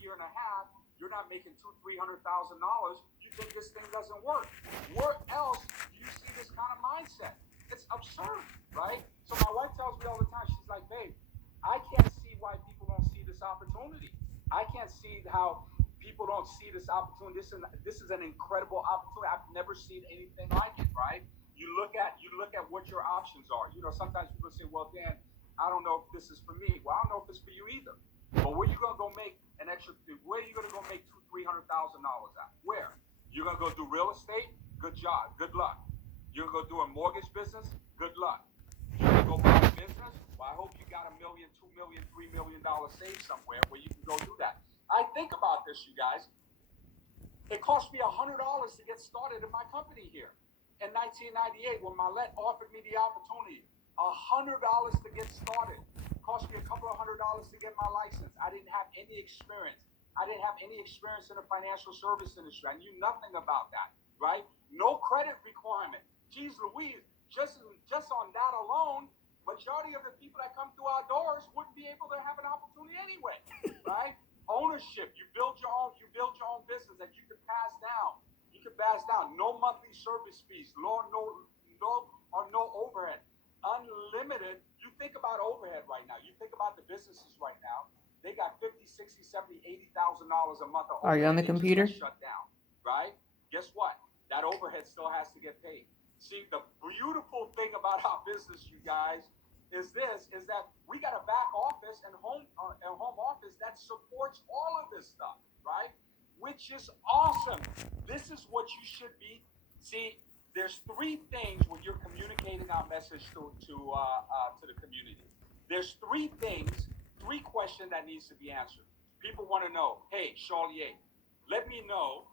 year and a half, you're not making $200,000-$300,000. You think this thing doesn't work. Where else do you see this kind of mindset? It's absurd, right? So my wife tells me all the time, she's like, babe, I can't see why people don't see this opportunity. I can't see how people don't see this opportunity. This is an incredible opportunity. I've never seen anything like it, right? You look at what your options are. You know, sometimes people say, well, Dan, I don't know if this is for me. Well, I don't know if it's for you either. But where you gonna go make an extra? Where are you gonna go make $200,000-$300,000 at? Where? You're gonna go do real estate? Good job. Good luck. You're gonna go do a mortgage business? Good luck. You're gonna go buy a business? Well, I hope you got $1 million, $2 million, $3 million saved somewhere where you can go do that. I think about this, you guys. It cost me $100 to get started in my company here in 1998 when Marlette offered me the opportunity. $100 to get started. Cost me a couple of $100 to get my license. I didn't have any experience. I didn't have any experience in the financial service industry. I knew nothing about that, right? No credit requirement. Geez Louise, just on that alone, majority of the people that come through our doors wouldn't be able to have an opportunity anyway, right? Ownership. You build your own business that you can pass down. You can pass down. No monthly service fees. No overhead. Unlimited. You think about overhead right now. You think about the businesses right now. They got $50, $60, $70, $80,000 a month of overhead. Are you on the computer? Shut down, right? Guess what? That overhead still has to get paid. See, the beautiful thing about our business, you guys, is that we got a back office and home office that supports all of this stuff, right? Which is awesome. This is what you should be. See, there's three things when you're communicating our message to the community. There's three questions that needs to be answered. People want to know, hey, Charlier, let me know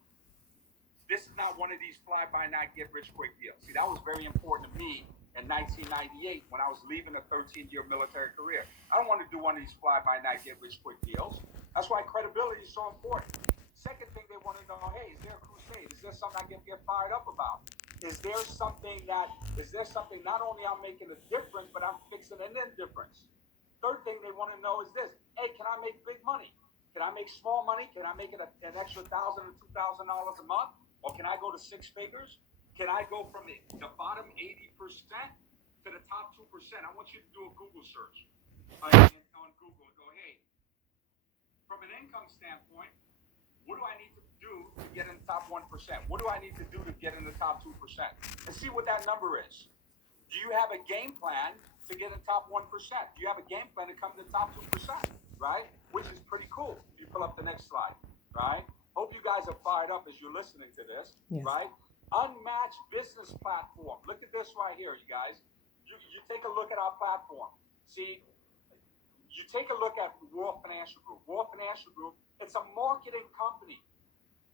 this is not one of these fly-by-night, get-rich-quick deals. See, that was very important to me in 1998 when I was leaving a 13-year military career. I don't want to do one of these fly-by-night, get-rich-quick deals. That's why credibility is so important. Second thing they want to know, hey, is there a crusade? Is there something I can get fired up about? Is there something not only I'm making a difference, but I'm fixing an indifference? Third thing they want to know is this, hey, can I make big money? Can I make small money? Can I make it an extra $1,000 or $2,000 a month? Or can I go to 6 figures? Can I go from the bottom 80% to the top 2%? I want you to do a Google search on Google and go, hey, from an income standpoint, what do I need to do to get in the top 1%? What do I need to do to get in the top 2%? And see what that number is. Do you have a game plan to get in the top 1%? Do you have a game plan to come to the top 2%? Right? Which is pretty cool. If you pull up the next slide, right? Hope you guys are fired up as you're listening to this, yes. Right? Unmatched business platform. Look at this right here, you guys. You take a look at our platform. See, you take a look at World Financial Group. World Financial Group, it's a marketing company,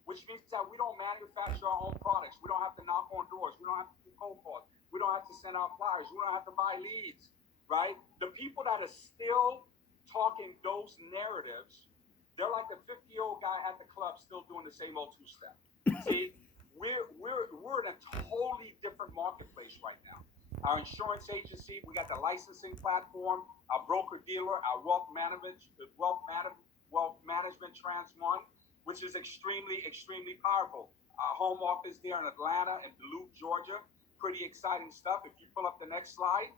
which means that we don't manufacture our own products. We don't have to knock on doors. We don't have to do cold calls. We don't have to send out flyers. We don't have to buy leads, right? The people that are still talking those narratives, they're like the 50-year-old guy at the club still doing the same old two-step. See, we're in a totally different marketplace right now. Our insurance agency, we got the licensing platform, our broker-dealer, our wealth management Trans One, which is extremely, extremely powerful. Our home office there in Atlanta and Duluth, Georgia, pretty exciting stuff. If you pull up the next slide,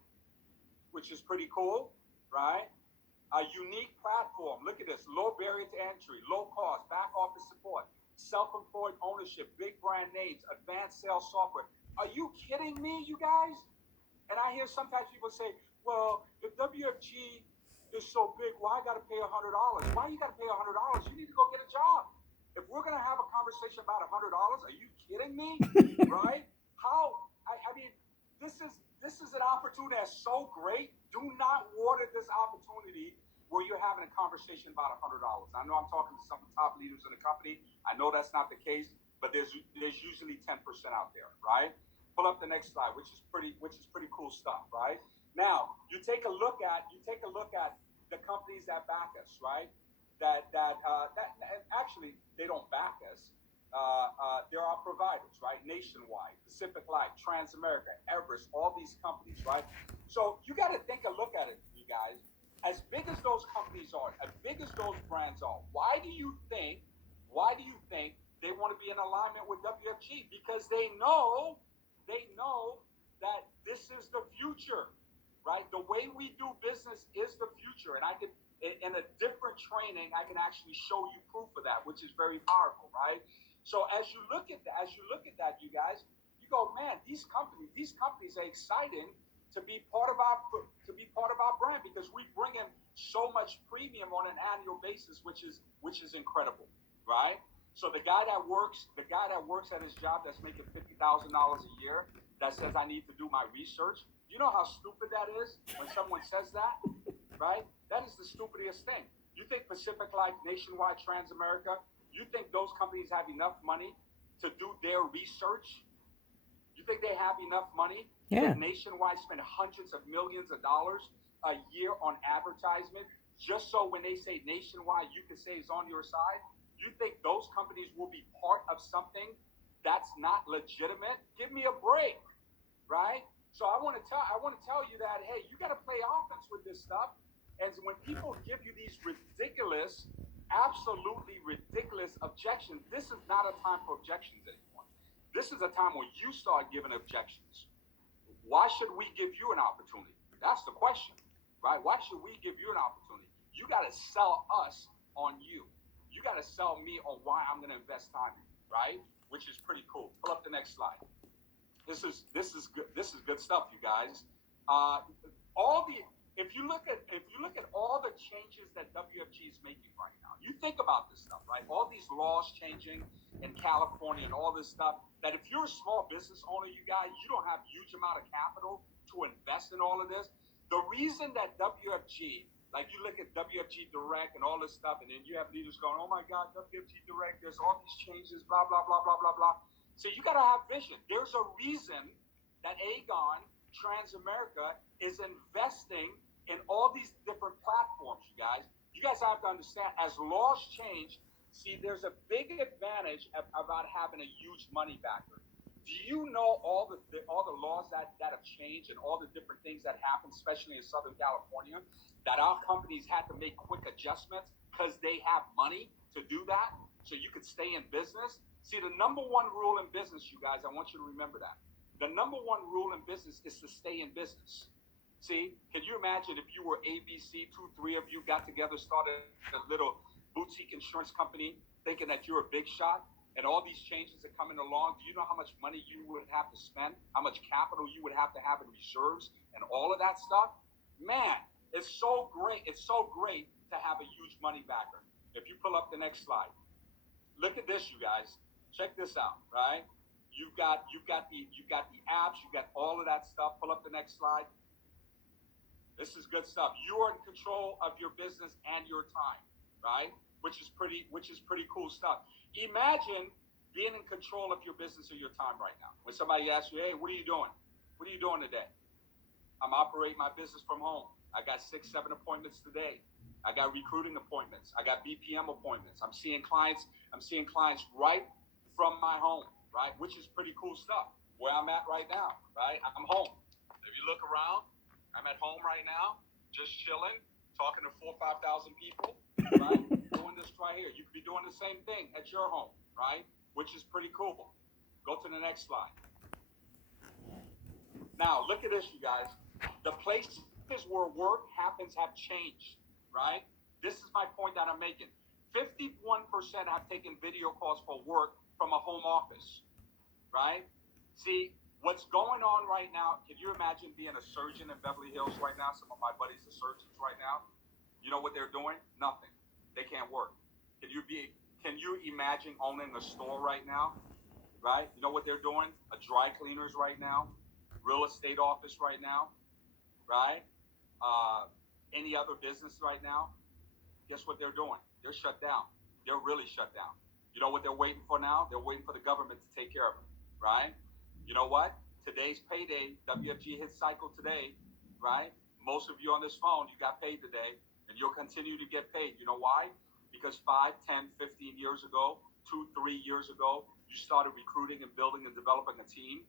which is pretty cool, right? A unique platform. Look at this. Low barrier to entry, low cost, back office support, self-employed ownership, big brand names, advanced sales software. Are you kidding me, you guys? And I hear sometimes people say, well, if WFG is so big, why I got to pay $100? Why you got to pay $100? You need to go get a job. If we're going to have a conversation about $100, are you kidding me? Right? How? I mean, this is an opportunity that's so great. Do not water this opportunity where you're having a conversation about $100. I know I'm talking to some of the top leaders in the company. I know that's not the case, but there's usually 10% out there, right? Pull up the next slide, which is pretty cool stuff, right? Now you take a look at the companies that back us, right? That actually they don't back us. There are providers, right? Nationwide, Pacific Life, Transamerica, Everest, all these companies, right? So you got to take a look at it, you guys. as big as those companies are, as big as those brands are, why do you think they want to be in alignment with WFG? Because they know that this is the future, right? The way we do business is the future. And I could, in a different training, I can actually show you proof of that, which is very powerful, right? So as you look at that, you guys, you go, man, these companies are exciting to be part of our brand, because we bring in so much premium on an annual basis, which is incredible, right? So the guy that works at his job that's making $50,000 a year, that says I need to do my research. You know how stupid that is when someone says that, right? That is the stupidest thing. You think Pacific Life, Nationwide, Transamerica, you think those companies have enough money to do their research? You think they have enough money? Yeah. That Nationwide spend hundreds of millions of dollars a year on advertisement, just so when they say Nationwide, you can say it's on your side? You think those companies will be part of something that's not legitimate? Give me a break, right? So I want to tell you that, hey, you got to play offense with this stuff. And when people give you these ridiculous, absolutely ridiculous objections, this is not a time for objections anymore. This is a time when you start giving objections. Why should we give you an opportunity? That's the question, right? Why should we give you an opportunity? You got to sell us on you. You got to sell me on why I'm going to invest time in you, right? Which is pretty cool. Pull up the next slide. This is good. This is good stuff, you guys. All the if you look at all the changes that WFG is making right now, you think about this stuff, right? All these laws changing in California and all this stuff. That if you're a small business owner, you guys, you don't have a huge amount of capital to invest in all of this. The reason that WFG, like you look at WFG Direct and all this stuff, and then you have leaders going, "Oh my God, WFG Direct, there's all these changes, blah blah blah blah blah blah." So you got to have vision. There's a reason that Aegon Transamerica is investing in all these different platforms, you guys. You guys have to understand, as laws change, see, there's a big advantage about having a huge money backer. Do you know all the laws that have changed and all the different things that happen, especially in Southern California, that our companies had to make quick adjustments because they have money to do that, so you could stay in business? See, the number one rule in business, you guys, I want you to remember that. The number one rule in business is to stay in business. See, can you imagine if you were ABC, 2, 3 of you got together, started a little boutique insurance company, thinking that you're a big shot, and all these changes are coming along? Do you know how much money you would have to spend, how much capital you would have to have in reserves, and all of that stuff? Man, it's so great. It's so great to have a huge money backer. If you pull up the next slide, look at this, you guys. Check this out, right? You've got the apps, you've got all of that stuff. Pull up the next slide. This is good stuff. You are in control of your business and your time, right? Which is pretty cool stuff. Imagine being in control of your business or your time right now. When somebody asks you, "Hey, what are you doing? What are you doing today?" "I'm operating my business from home. I got 6-7 appointments today. I got recruiting appointments. I got BPM appointments. I'm seeing clients right from my home," right? Which is pretty cool stuff. Where I'm at right now, right? I'm home. If you look around, I'm at home right now, just chilling, talking to 4,000 or 5,000 people, right? Doing this right here. You could be doing the same thing at your home, right? Which is pretty cool. Go to the next slide. Now, look at this, you guys. The places where work happens have changed, right? This is my point that I'm making. 51% have taken video calls for work from a home office, right? See, what's going on right now, can you imagine being a surgeon in Beverly Hills right now? Some of my buddies are surgeons right now. You know what they're doing? Nothing. They can't work. Can you imagine owning a store right now? Right? You know what they're doing? A dry cleaners right now, real estate office right now, right? Any other business right now? Guess what they're doing? They're shut down. They're really shut down. You know what they're waiting for now? They're waiting for the government to take care of it, right? You know what? Today's payday, WFG hit cycle today, right? Most of you on this phone, you got paid today, and you'll continue to get paid. You know why? Because 5, 10, 15 years ago, 2, 3 years ago, you started recruiting and building and developing a team.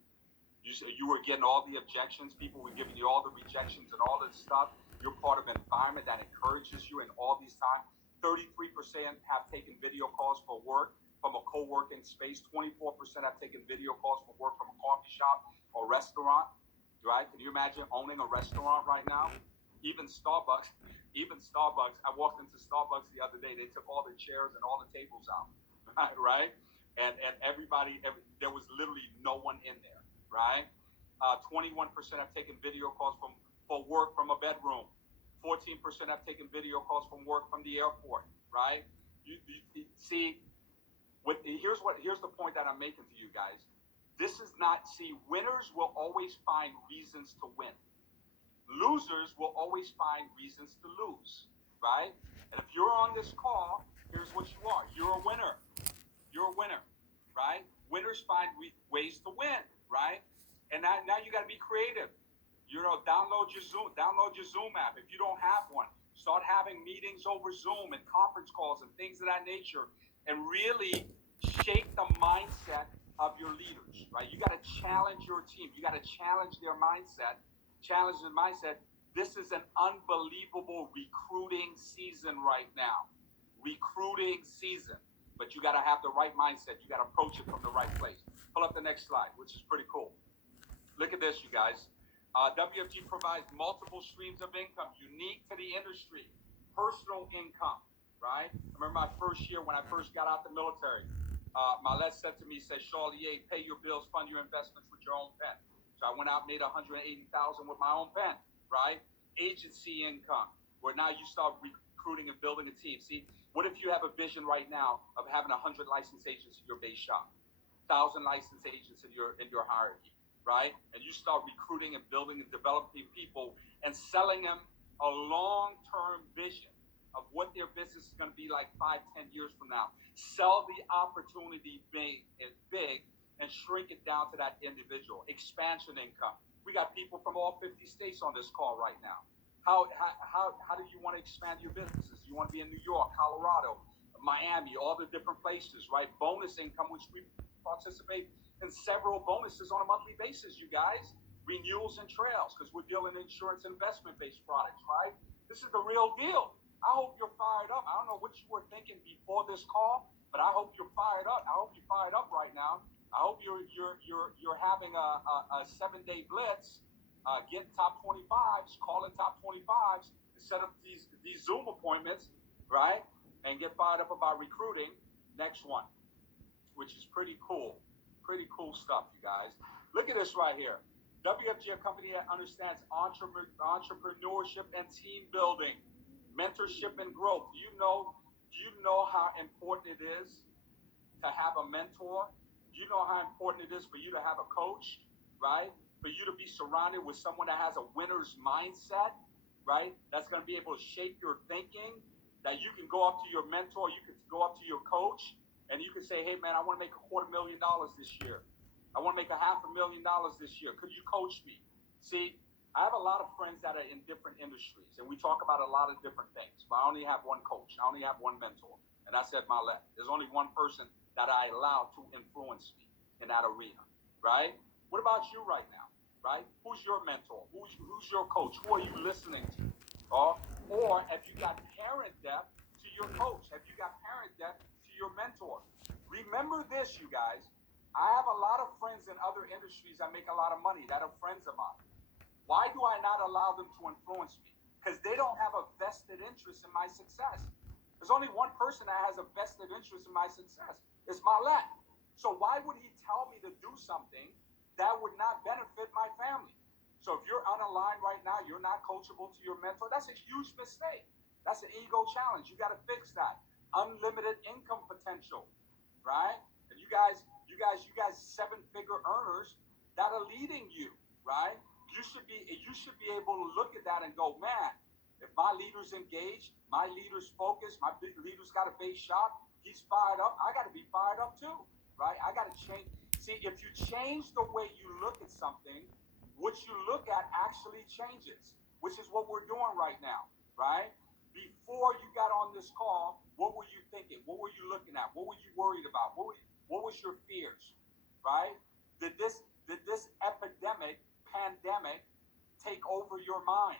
You were getting all the objections. People were giving you all the rejections and all this stuff. you're part of an environment that encourages you in all these times. 33% have taken video calls for work from a co-working space. 24% have taken video calls for work from a coffee shop or restaurant, right? Can you imagine owning a restaurant right now? Even Starbucks, I walked into Starbucks the other day. They took all the chairs and all the tables out, right? And there was literally no one in there, right? 21% have taken video calls for work from a bedroom. 14% have taken video calls from work from the airport, right? You see, here's the point that I'm making to you guys. This is not, see, winners will always find reasons to win. Losers will always find reasons to lose, right? And if you're on this call, here's what you are. You're a winner. You're a winner, right? Winners find ways to win, right? And now you got to be creative. Download your Zoom app. If you don't have one, start having meetings over Zoom and conference calls and things of that nature, and really shape the mindset of your leaders, right? You got to challenge your team. You got to challenge their mindset. Challenge the mindset. This is an unbelievable recruiting season right now. Recruiting season. But you got to have the right mindset. You got to approach it from the right place. Pull up the next slide, which is pretty cool. Look at this, you guys. WFG provides multiple streams of income unique to the industry. Personal income, right? I remember my first year when I first got out the military. Marlette said to me, Charlier, pay your bills, fund your investments with your own pen. So I went out and made $180,000 with my own pen, right? Agency income, where now you start recruiting and building a team. See, what if you have a vision right now of having 100 licensed agents in your base shop, 1,000 licensed agents in your hierarchy? Right? And you start recruiting and building and developing people and selling them a long-term vision of what their business is going to be like 5, 10 years from now. Sell the opportunity big and shrink it down to that individual. Expansion income. We got people from all 50 states on this call right now. How do you want to expand your businesses? You want to be in New York, Colorado, Miami, all the different places, right? Bonus income, which we participate in several bonuses on a monthly basis, you guys. Renewals and trails, because we're dealing in insurance investment-based products, right? This is the real deal. I hope you're fired up. I don't know what you were thinking before this call, but I hope you're fired up. I hope you're fired up right now. I hope you're having a 7-day blitz, getting top 25s, calling top 25s, and set up these Zoom appointments, right? And get fired up about recruiting. Next one, which is pretty cool. Pretty cool stuff, you guys. Look at this right here. WFG, a company that understands entrepreneurship and team building, mentorship and growth. Do you know how important it is to have a mentor? Do you know how important it is for you to have a coach, right? For you to be surrounded with someone that has a winner's mindset, right? That's going to be able to shape your thinking, that you can go up to your mentor, you can go up to your coach, and you can say, hey, man, I want to make $250,000 this year. I want to make $500,000 this year. Could you coach me? See, I have a lot of friends that are in different industries, and we talk about a lot of different things. But I only have one coach. I only have one mentor, and that's Ed Milet. There's only one person that I allow to influence me in that arena, right? What about you right now, right? Who's your mentor? Who's your coach? Who are you listening to? Or have you got parent deaf to your coach? Have you got parent deaf to your mentor? Remember this, you guys. I have a lot of friends in other industries that make a lot of money that are friends of mine. Why do I not allow them to influence me? Because they don't have a vested interest in my success. There's only one person that has a vested interest in my success. It's Marlette. So why would he tell me to do something that would not benefit my family? So if you're unaligned right now, you're not coachable to your mentor, that's a huge mistake. That's an ego challenge. You got to fix that. Unlimited income potential, right? And you guys 7-figure earners that are leading you, right? You should be able to look at that and go, man, if my leader's engaged, my leader's focused, my leader's got a base shop, he's fired up, I got to be fired up too, right? I got to change. See, if you change the way you look at something, what you look at actually changes, which is what we're doing right now, right? Before you got on this call, what were you thinking? What were you looking at? What were you worried about? What was your fears, right? Did this pandemic take over your mind?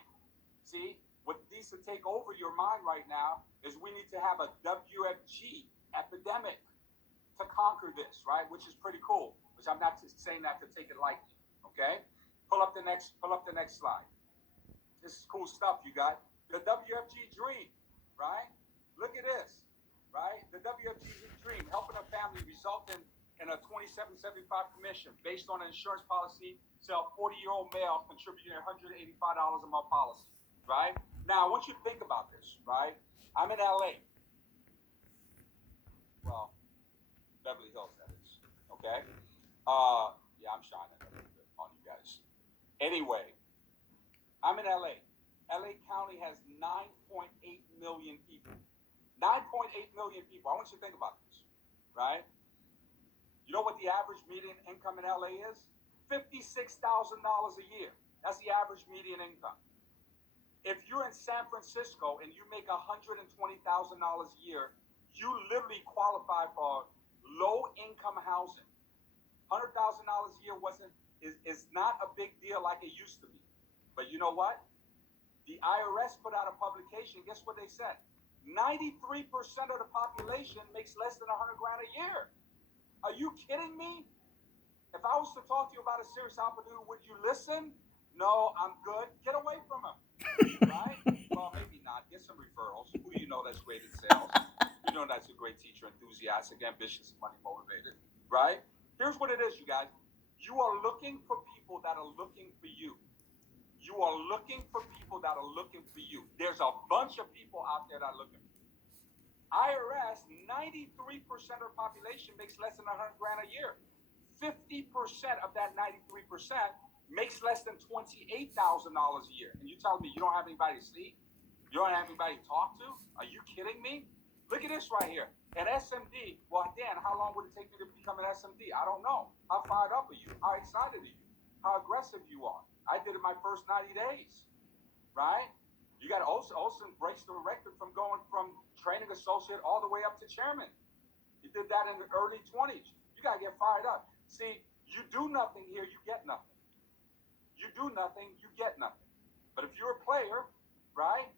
See, what needs to take over your mind right now is we need to have a WFG epidemic to conquer this, right? Which is pretty cool. Which I'm not saying that to take it lightly. Okay, pull up the next slide. This is cool stuff, you guys. The WFG dream, right? Look at this, right? The WFG dream, helping a family result in a $27.75 commission based on an insurance policy. Sell 40-year-old male contributing $185 a month policy, right? Now, I want you to think about this, right? I'm in LA. Well, Beverly Hills, that is. Okay. Yeah, I'm shining a little bit on you guys. Anyway, I'm in LA. LA County has 9.8 million people. 9.8 million people. I want you to think about this, right? You know what the average median income in LA is? $56,000 a year. That's the average median income. If you're in San Francisco and you make $120,000 a year, you literally qualify for low-income housing. $100,000 a year is not a big deal like it used to be. But you know what? The IRS put out a publication. Guess what they said? 93% of the population makes less than $100,000 a year. Are you kidding me? If I was to talk to you about a serious opportunity, would you listen? No, I'm good. Get away from him. Right? Well, maybe not. Get some referrals. Who do you know that's great at sales? You know that's a great teacher, enthusiastic, ambitious, money motivated. Right? Here's what it is, you guys. You are looking for people that are looking for you. You are looking for people that are looking for you. There's a bunch of people out there that are looking for you. IRS, 93% of the population makes less than $100,000 a year. 50% of that 93% makes less than $28,000 a year. And you tell me you don't have anybody to see? You don't have anybody to talk to? Are you kidding me? Look at this right here. An SMD, well, Dan, how long would it take me to become an SMD? I don't know. How fired up are you? How excited are you? How aggressive you are? I did it my first 90 days, right? You got Olsen breaks the record from going from training associate all the way up to chairman. He did that in the early 20s. You got to get fired up. See, you do nothing here, you get nothing. You do nothing, you get nothing. But if you're a player, right?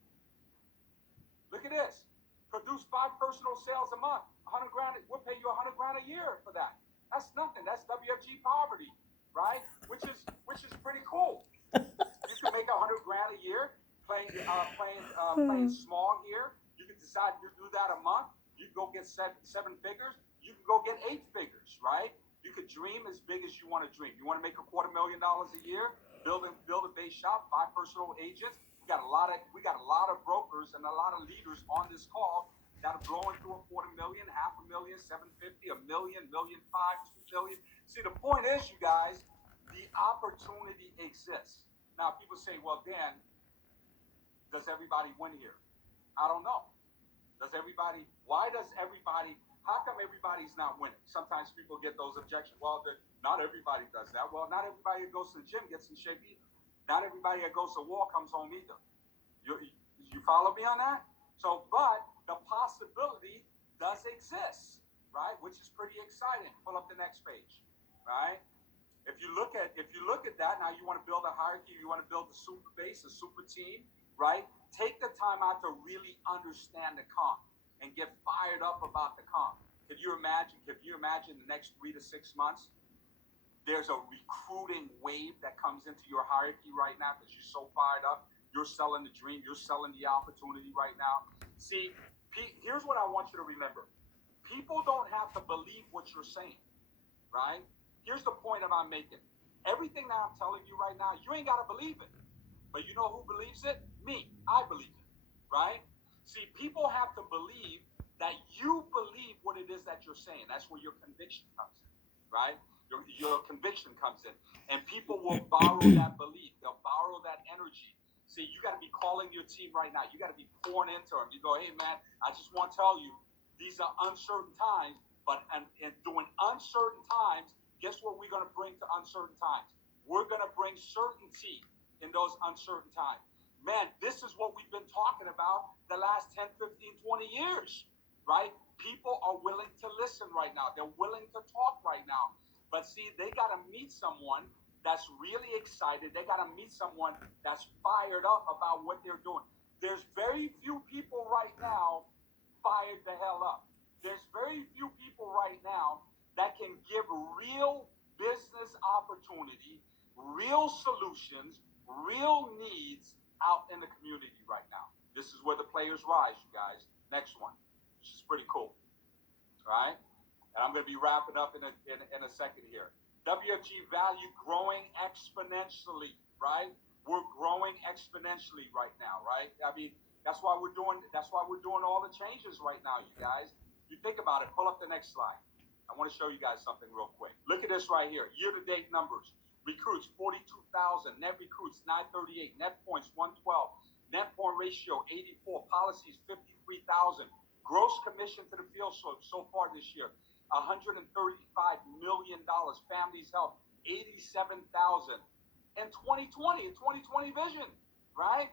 Look at this. Produce 5 personal sales a month. $100,000. We'll pay you $100,000 a year for that. That's nothing. That's WFG poverty, right? Which is pretty cool. You can make $100,000 a year playing small here. You can decide to do that a month. You can go get seven figures. You can go get 8 figures, right? You could dream as big as you want to dream. You want to make $250,000 a year. Build a base shop. 5 personal agents. We got a lot of brokers and a lot of leaders on this call that are blowing through $250,000, $500,000, $750,000, $1 million, $1.5 million, $2 million. See, the point is, you guys, the opportunity exists. Now, people say, well, Dan, does everybody win here? I don't know. How come everybody's not winning? Sometimes people get those objections. Well, not everybody does that. Well, not everybody that goes to the gym gets in shape either. Not everybody that goes to war comes home either. You follow me on that? So, but the possibility does exist, right? Which is pretty exciting. Pull up the next page, right? If you look at that, now you want to build a hierarchy, you want to build a super base, a super team, right? Take the time out to really understand the comp and get fired up about the comp. Could you imagine the next 3 to 6 months? There's a recruiting wave that comes into your hierarchy right now because you're so fired up. You're selling the dream. You're selling the opportunity right now. See, here's what I want you to remember. People don't have to believe what you're saying, right? Here's the point that I'm making. Everything that I'm telling you right now, you ain't got to believe it. But you know who believes it? Me. I believe it, right? See, people have to believe that you believe what it is that you're saying. That's where your conviction comes in, right? Your conviction comes in. And people will borrow that belief. They'll borrow that energy. See, you got to be calling your team right now. You got to be pouring into them. You go, hey, man, I just want to tell you, these are uncertain times. But and during uncertain times, guess what we're going to bring to uncertain times? We're going to bring certainty in those uncertain times. Man, this is what we've been talking about the last 10, 15, 20 years, right? People are willing to listen right now. They're willing to talk right now. But see, they got to meet someone that's really excited. They got to meet someone that's fired up about what they're doing. There's very few people right now fired the hell up. There's very few people right now that can give real business opportunity, real solutions, real needs out in the community right now. This is where the players rise, you guys. Next one, which is pretty cool, right? And I'm going to be wrapping up in a second here. WFG value growing exponentially, right? We're growing exponentially right now, right? I mean, that's why we're doing all the changes right now, you guys. You think about it. Pull up the next slide. I want to show you guys something real quick. Look at this right here. Year-to-date numbers. Recruits 42,000. Net recruits 938. Net points 112. Net point ratio 84. Policies 53,000. Gross commission to the field so far this year $135 million. Families help 87,000. In 2020 vision, right?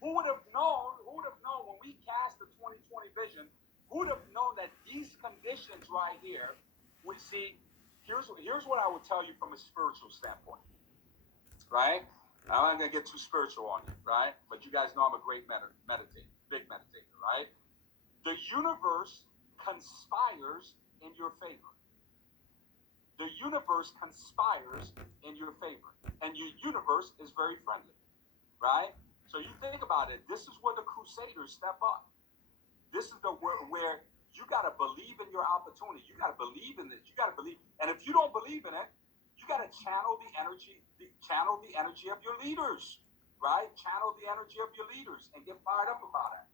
Who would have known when we cast the 2020 vision, who would have known that these conditions right here would see, here's what I would tell you from a spiritual standpoint, right? I'm not going to get too spiritual on you, right? But you guys know I'm a great meditator, big meditator, right? The universe conspires in your favor. The universe conspires in your favor. And your universe is very friendly, right? So you think about it. This is where the crusaders step up. This is where you got to believe in your opportunity. You got to believe in this. You got to believe. And if you don't believe in it, you got to channel the energy of your leaders, right? Channel the energy of your leaders and get fired up about it.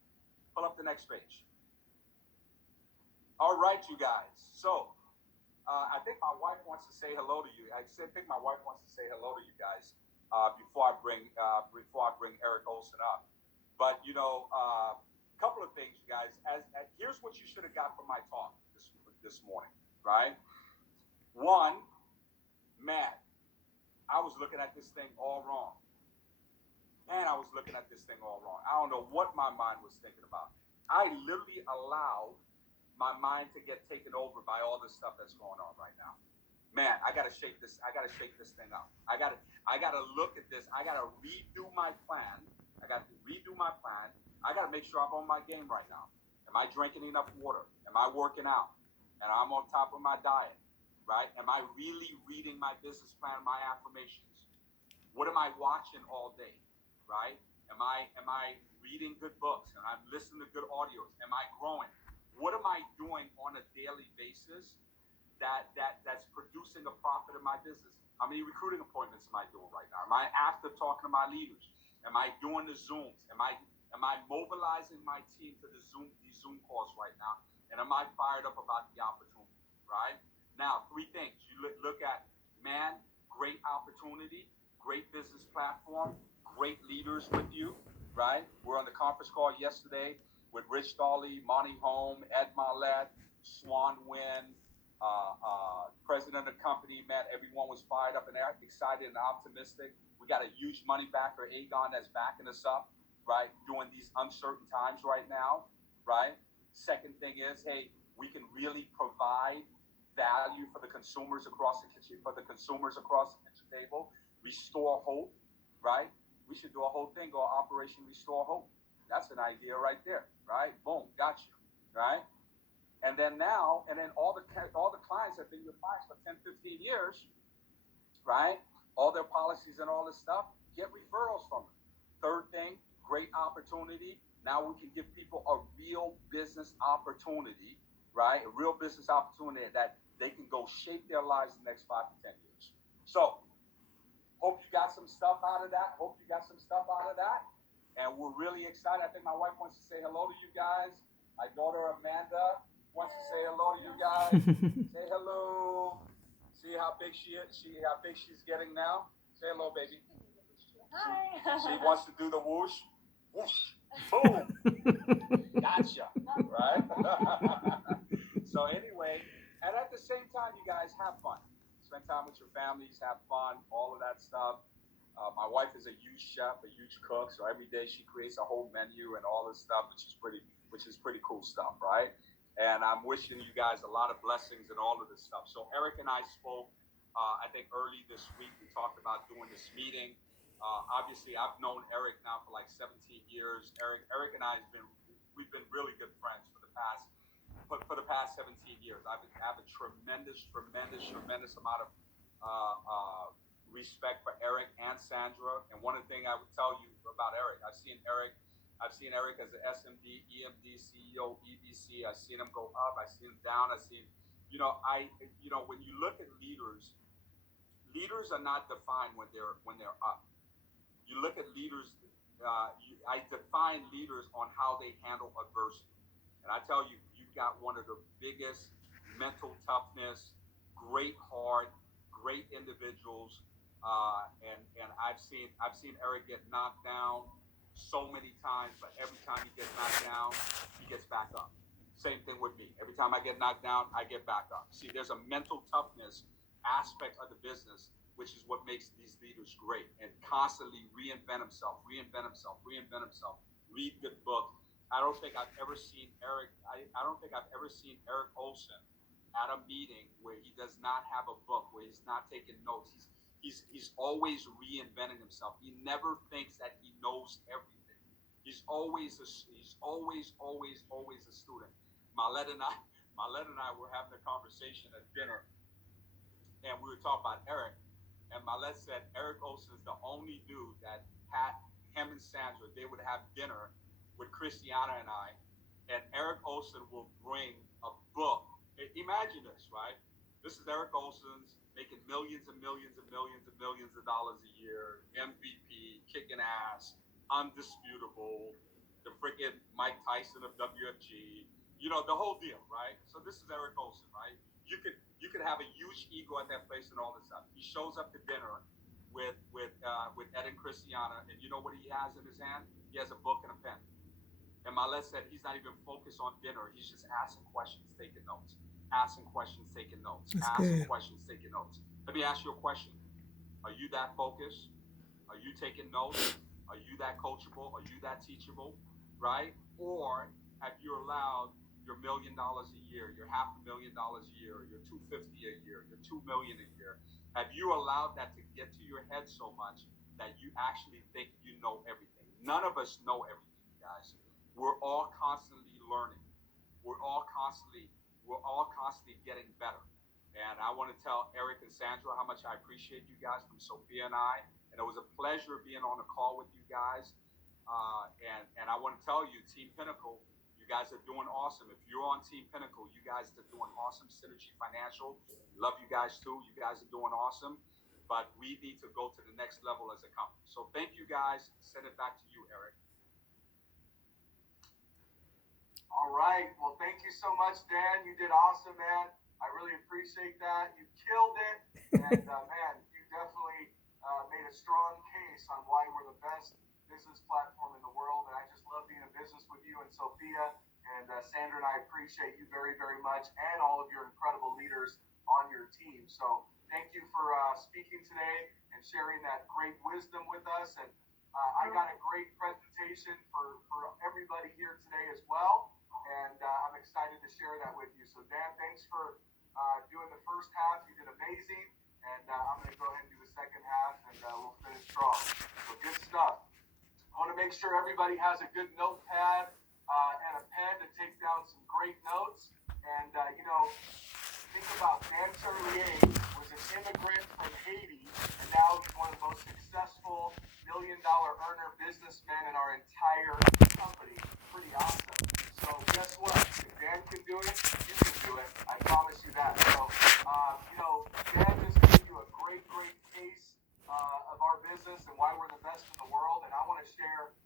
Pull up the next page. All right, you guys. So I think my wife wants to say hello to you. I think my wife wants to say hello to you guys before I bring Eric Olson up. But you know, couple of things, you guys. Here's what you should have got from my talk this morning, right? One, man, I was looking at this thing all wrong. I don't know what my mind was thinking about. I literally allowed my mind to get taken over by all this stuff that's going on right now. Man, I gotta shake this thing up. I gotta look at this. I gotta redo my plan. I gotta make sure I'm on my game right now. Am I drinking enough water? Am I working out? And I'm on top of my diet, right? Am I really reading my business plan, my affirmations? What am I watching all day, right? Am I reading good books? And I'm listening to good audios? Am I growing? What am I doing on a daily basis that's producing a profit in my business? How many recruiting appointments am I doing right now? Am I active talking to my leaders? Am I doing the Zooms? Am I mobilizing my team to these Zoom calls right now? And am I fired up about the opportunity, right? Now, three things. You look at, man, great opportunity, great business platform, great leaders with you, right? We're on the conference call yesterday with Rich Dawley, Monty Home, Ed Milet, Swan Wynn, president of the company, man, everyone was fired up and excited and optimistic. We got a huge money backer, Aegon, that's backing us up, right, during these uncertain times right now, right? Second thing is, hey, we can really provide value for the consumers across the kitchen table, restore hope, right? We should do a whole thing called Operation Restore Hope. That's an idea right there, right? Boom, got you, right? And then all the clients have been your clients for 10, 15 years, right? All their policies and all this stuff, get referrals from them. Third thing, great opportunity. Now we can give people a real business opportunity, right? A real business opportunity that they can go shape their lives in the next 5 to 10 years. So, hope you got some stuff out of that. And we're really excited. I think my wife wants to say hello to you guys. My daughter Amanda wants to say hello to you guys. Say hello. See how big she is? See how big she's getting now? Say hello, baby. Hi. She wants to do the whoosh. Whoosh. Boom. Gotcha. Right? So anyway, and at the same time, you guys have fun. Spend time with your families, have fun, all of that stuff. My wife is a huge chef, a huge cook, so every day she creates a whole menu and all this stuff, which is pretty cool stuff, right? And I'm wishing you guys a lot of blessings and all of this stuff. So Eric and I spoke, I think early this week. We talked about doing this meeting, Obviously, I've known Eric now for like 17 years. Eric and I we've been really good friends for the past 17 years. I have a tremendous amount of uh, uh, respect for Eric and Sandra. And one of the things I would tell you about Eric, I've seen Eric as an SMD, EMD, CEO, EBC. I've seen him go up. I've seen him down. I've seen, when you look at leaders, leaders are not defined when they're up. You look at leaders. I define leaders on how they handle adversity. And I tell you, you've got one of the biggest mental toughness, great heart, great individuals. And I've seen Eric get knocked down so many times, but every time he gets knocked down, he gets back up. Same thing with me. Every time I get knocked down, I get back up. See, there's a mental toughness aspect of the business, which is what makes these leaders great, and constantly reinvent himself, read good books. I don't think I've ever seen Eric. I don't think I've ever seen Eric Olson at a meeting where he does not have a book, where he's not taking notes. He's always reinventing himself. He never thinks that he knows everything. He's always a student. Marlette and I, Marlette and I were having a conversation at dinner, and we were talking about Eric. And Marlette said Eric Olson is the only dude that had him and Sandra. They would have dinner with Christiana and I, and Eric Olson will bring a book. Imagine this, right? This is Eric Olson's making millions and millions and millions and millions of dollars a year, MVP, kicking ass, undisputable, the freaking Mike Tyson of WFG, the whole deal, right? So this is Eric Olson, right? You could have a huge ego at that place and all this stuff. He shows up to dinner with Ed and Christiana, and you know what he has in his hand? He has a book and a pen. And Marlette said he's not even focused on dinner. He's just asking questions, taking notes. Asking questions, taking notes. That's Asking good. questions, taking notes. Let me ask you a question. Are you that focused? Are you taking notes? Are you that coachable? Are you that teachable? Right? Or have you allowed your $1 million a year, your $500,000 a year, your 250 a year, your 2 million a year? Have you allowed that to get to your head so much that you actually think you know everything? None of us know everything, guys. We're all constantly learning. We're all constantly we're all constantly getting better. And I want to tell Eric and Sandra how much I appreciate you guys from Sophia and I. And it was a pleasure being on a call with you guys. And I want to tell you, Team Pinnacle, you guys are doing awesome. If you're on Team Pinnacle, you guys are doing awesome. Synergy Financial, love you guys too. You guys are doing awesome. But we need to go to the next level as a company. So thank you guys. Send it back to you, Eric. All right. Well, thank you so much, Dan. You did awesome, man. I really appreciate that. You killed it. And, man, you definitely made a strong case on why we're the best business platform in the world. And I just love being in business with you and Sophia. And Sandra and I appreciate you very, very much, and all of your incredible leaders on your team. So thank you for speaking today and sharing that great wisdom with us. And I got a great presentation for everybody here today as well. And I'm excited to share that with you. So, Dan, thanks for doing the first half. You did amazing. And I'm going to go ahead and do the second half, and we'll finish strong. So, good stuff. I want to make sure everybody has a good notepad and a pen to take down some great notes. And, think about Dan Charlier was an immigrant from Haiti, and now he's one of the most successful $1 million earner businessmen in our entire company. Pretty awesome. So guess what? If Dan can do it, you can do it. I promise you that. So, Dan just gave you a great, great case of our business and why we're the best in the world. And I want to share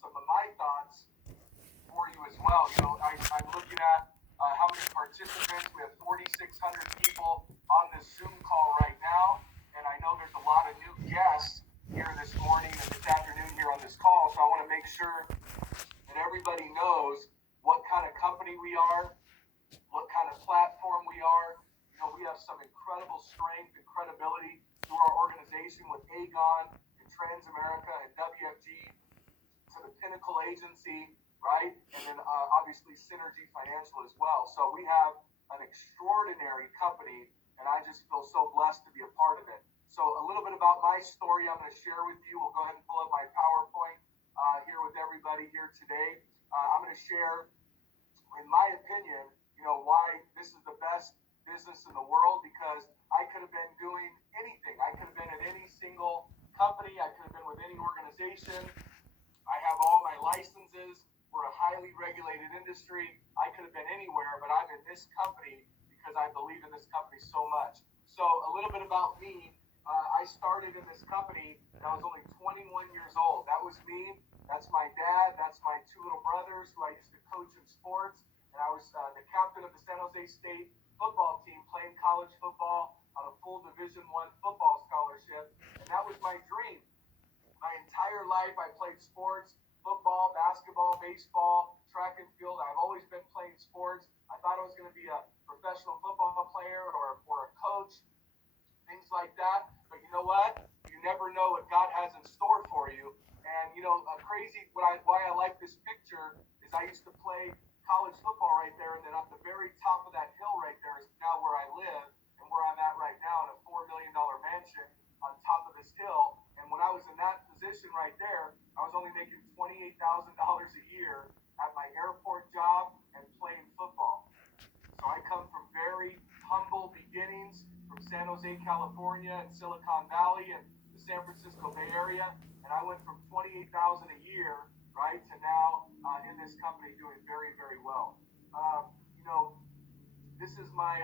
some of my thoughts for you as well. I'm looking at how many participants. We have 4,600 people on this Zoom call right now. And I know there's a lot of new guests here this morning and this afternoon here on this call. So I want to make sure that everybody knows what kind of company we are, what kind of platform we are. We have some incredible strength and credibility through our organization with Aegon and Transamerica and WFG to the Pinnacle Agency, right? And then obviously Synergy Financial as well. So we have an extraordinary company, and I just feel so blessed to be a part of it. So a little bit about my story I'm going to share with you. We'll go ahead and pull up my PowerPoint here with everybody here today. I'm going to share, in my opinion, why this is the best business in the world, because I could have been doing anything. I could have been at any single company. I could have been with any organization. I have all my licenses. We're a highly regulated industry. I could have been anywhere, but I'm in this company because I believe in this company so much. So a little bit about me. I started in this company when I was only 21 years old. That was me. That's my dad. That's my two little brothers who I used to coach in sports. And I was the captain of the San Jose State football team, playing college football on a full Division I football scholarship. And that was my dream. My entire life I played sports, football, basketball, baseball, track and field. I've always been playing sports. I thought I was going to be a professional football player or a coach, things like that. But you know what? You never know what God has in store for you. And why I like this picture is I used to play college football right there, and then at the very top of that hill right there is now where I live and where I'm at right now in a $4 million mansion on top of this hill. And when I was in that position right there, I was only making $28,000 a year at my airport job and playing football. So I come from very humble beginnings from San Jose, California, and Silicon Valley and the San Francisco Bay Area. And I went from $28,000 a year, right, to now in this company doing very, very well. This is my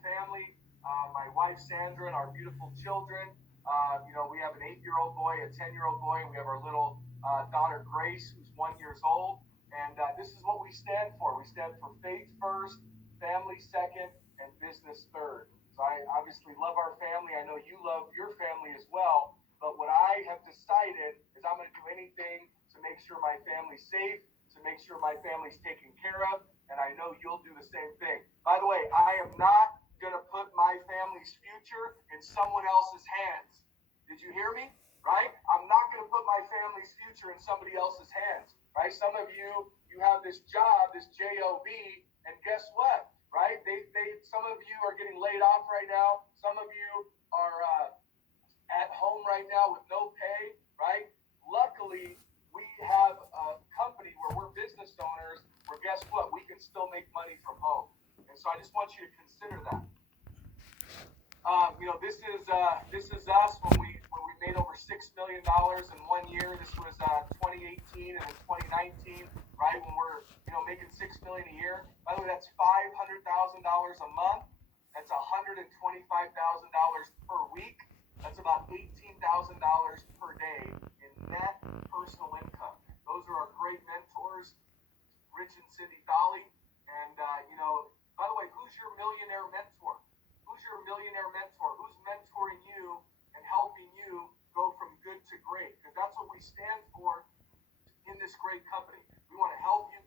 family, my wife Sandra, and our beautiful children. We have an 8-year-old boy, a 10-year-old boy, and we have our little daughter Grace, who's 1 year old. And this is what we stand for. We stand for faith first, family second, and business third. So I obviously love our family. I know you love your family as well. But what I have decided is I'm going to do anything to make sure my family's safe, to make sure my family's taken care of, and I know you'll do the same thing. By the way, I am not going to put my family's future in someone else's hands. Did you hear me? Right? I'm not going to put my family's future in somebody else's hands. Right? Some of you have this job, this job, and guess what? Right? Some of you are getting laid off right now. Some of you are at home right now with no pay. Right? Luckily, we have a company where we're business owners. Where guess what? We can still make money from home. And so I just want you to consider that. This is us when we made over $6 million in 1 year. This was 2018 and then 2019, right? When we're making $6 million a year. By the way, that's $500,000 a month. That's $125,000 per week. That's about $18,000 per day in net personal income. Those are our great mentors, Rich and Cindy Dolly. And by the way, who's your millionaire mentor? Who's your millionaire mentor? Who's mentoring you and helping you go from good to great? Because that's what we stand for in this great company. We want to help you go